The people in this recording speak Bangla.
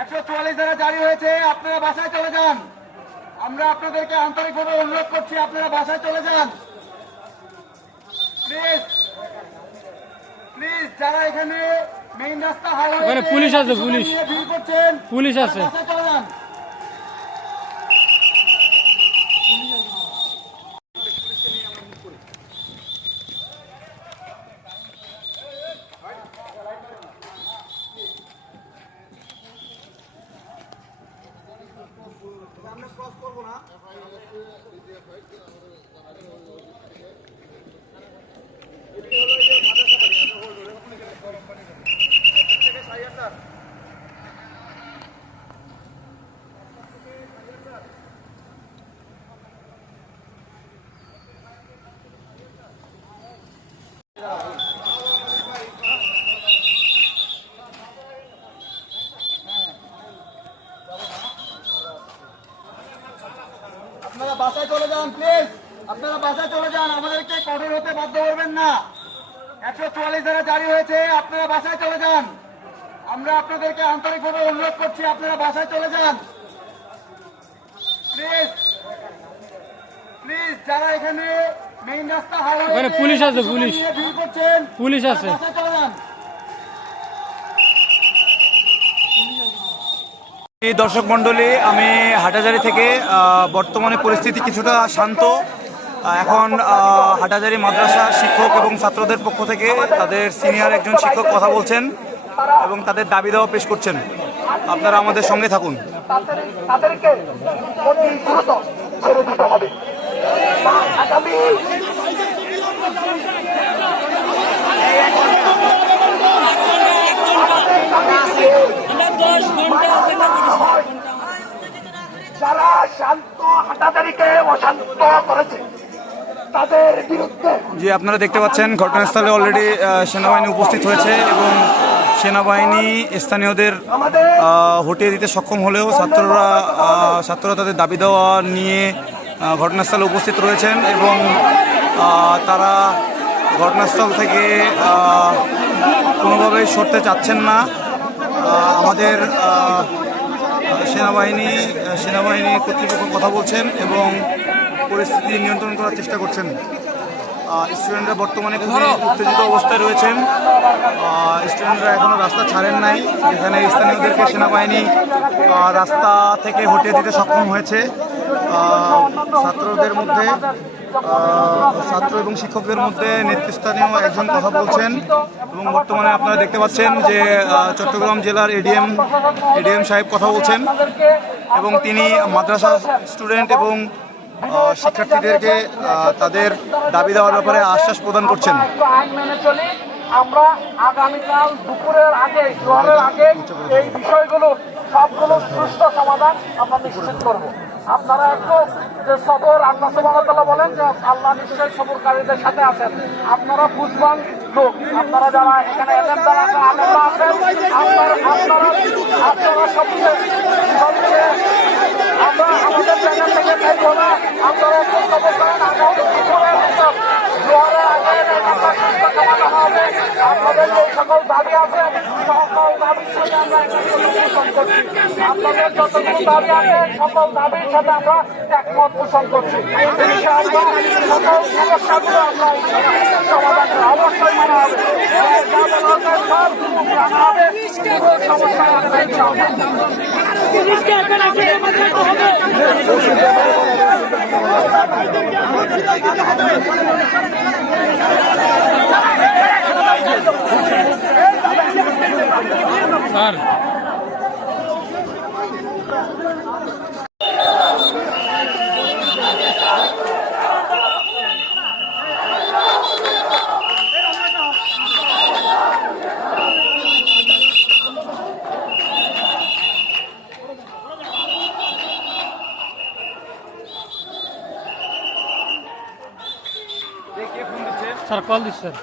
144 ধারা জারি হয়েছে, আপনারা বাসায় চলে যান। আমরা আপনাদেরকে আন্তরিকভাবে অনুরোধ করছি, আপনারা বাসায় চলে যান প্লিজ। প্লিজ, যারা এখানে মেইন রাস্তা হাইওয়ে পুলিশ আছে, ভিড় করছেন, পুলিশ আছে, বাসায় চলে যান। আমরা ক্রস করবো না। আপনারা বাসায় চলে যান প্লিজ, আপনারা বাসায় চলে যান, আমাদেরকে কঠোর হতে বাধ্য করবেন না। 144 ধারা জারি হয়েছে, আপনারা বাসায় চলে যান। আমরা আপনাদেরকে আন্তরিকভাবে অনুরোধ করছি, আপনারা বাসায় চলে যান প্লিজ। প্লিজ, যারা এখানে মেইন রাস্তা হাইওয়ে পুলিশ আছে, ভিড় করছেন, পুলিশ আছে, বাসায় চলে যান। এই দর্শক মণ্ডলী, আমি হাটাজারি থেকে বর্তমানে পরিস্থিতি কিছুটা শান্ত। এখন হাটাজারি মাদ্রাসা শিক্ষক এবং ছাত্রদের পক্ষ থেকে তাদের সিনিয়র একজন শিক্ষক কথা বলছেন এবং তাদের দাবি দাওয়া পেশ করছেন। আপনারা আমাদের সঙ্গে থাকুন। তাদেরকে অতি দ্রুত ছেড়ে দিতে হবে। আগামী যারা শান্ত হাটাজারিকে অশান্ত করেছে তাদের বিরুদ্ধে যে আপনারা দেখতে পাচ্ছেন ঘটনাস্থলে অলরেডি সেনাবাহিনী উপস্থিত হয়েছে এবং সেনাবাহিনী স্থানীয়দের হটিয়ে দিতে সক্ষম হলেও ছাত্ররা তাদের দাবি দেওয়া নিয়ে ঘটনাস্থলে উপস্থিত রয়েছেন এবং তারা ঘটনাস্থল থেকে কোনোভাবেই সরতে চাচ্ছেন না। আমাদের সেনাবাহিনী কর্তৃপক্ষ কথা বলছেন এবং পরিস্থিতি নিয়ন্ত্রণ করার চেষ্টা করছেন। স্টুডেন্টরা বর্তমানে খুবই উত্তেজিত অবস্থায় রয়েছেন। স্টুডেন্টরা এখনও রাস্তা ছাড়েন নাই, যেখানে স্থানীয়দেরকে সেনাবাহিনী রাস্তা থেকে হটিয়ে দিতে সক্ষম হয়েছে। ছাত্র এবং শিক্ষকদের মধ্যে নেতৃস্থানীয় একজন কথা বলছেন এবং বর্তমানে আপনারা দেখতে পাচ্ছেন যে চট্টগ্রাম জেলার এডিএম সাহেব কথা বলছেন এবং তিনি মাদ্রাসা স্টুডেন্ট এবং শিক্ষার্থীদেরকে তাদের দাবি দেওয়ার ব্যাপারে আশ্বাস প্রদান করছেন। আমরা আগামীকাল দুপুরের আগে জোহরের আগে এই বিষয়গুলো সবগুলো সুষ্ঠু সমাধান আমরা নিশ্চিত করব। আপনারা একটু যে সবর, আল্লাহ সুবহানাহু ওয়া তাআলা বলেন যে আল্লাহ নিশ্চয়ই সবরকারীদের সাথে আছেন। আপনারা বুঝবান লোক, আপনারা যারা এখানে এজেন্টরা আছেন, আপনারা সবচেয়ে আমরা আমাদের জায়গা থেকে দেখবো না। আপনারা একটু সবর করেন, আগামী দুপুরের ভিতর জোহরের আগে সমাধান হবে। আপনাদের যে সকল দাবি আছে সকল দাবির সাথে আমরা পোষণ করছি। আপনাদের যতগুলো দাবি আছে সকল দাবির সাথে আমরা একমত পোষণ করছি। ইনশাআল্লাহ সকল সমস্যাগুলো আমরা সমাধান অবশ্যই মানা হবে। সব জানা হবে, কোনো সমস্যা আসবে ইনশাআল্লাহ। স্যার কে ফোন দিচ্ছে? স্যার কল দিচ্ছে স্যার।